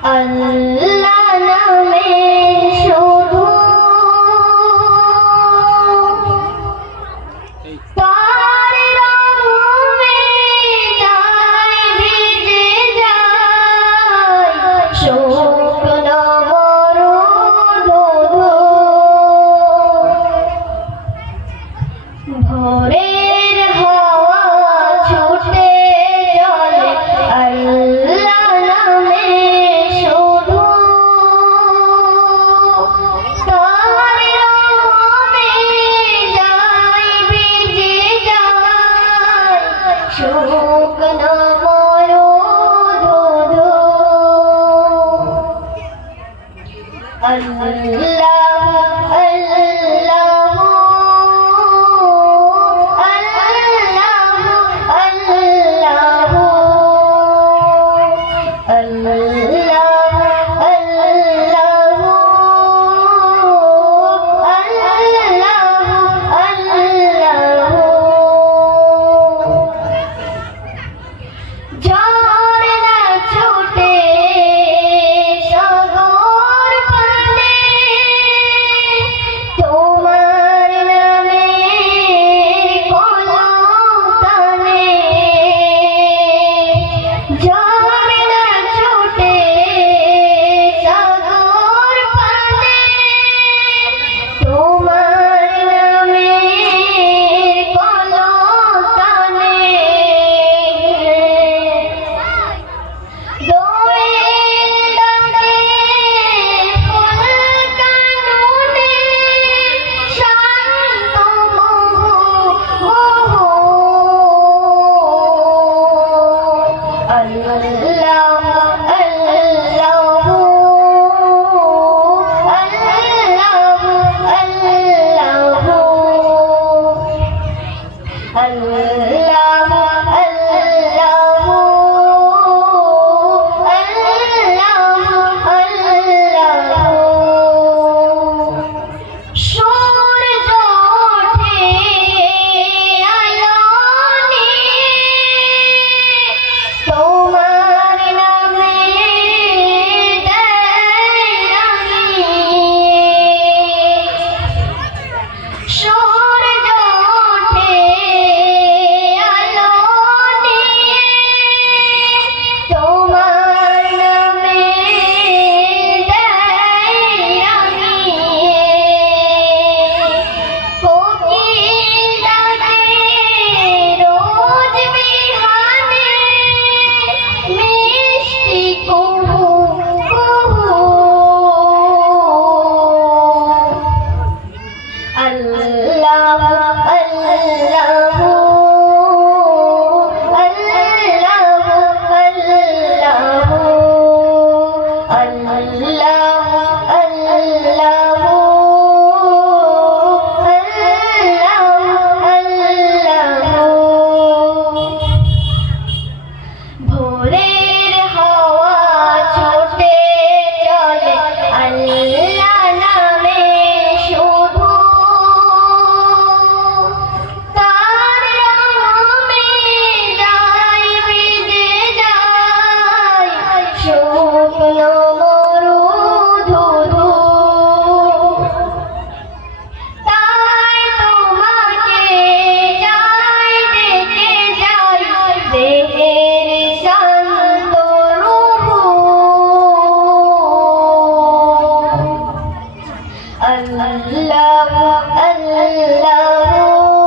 嗯。الله الله.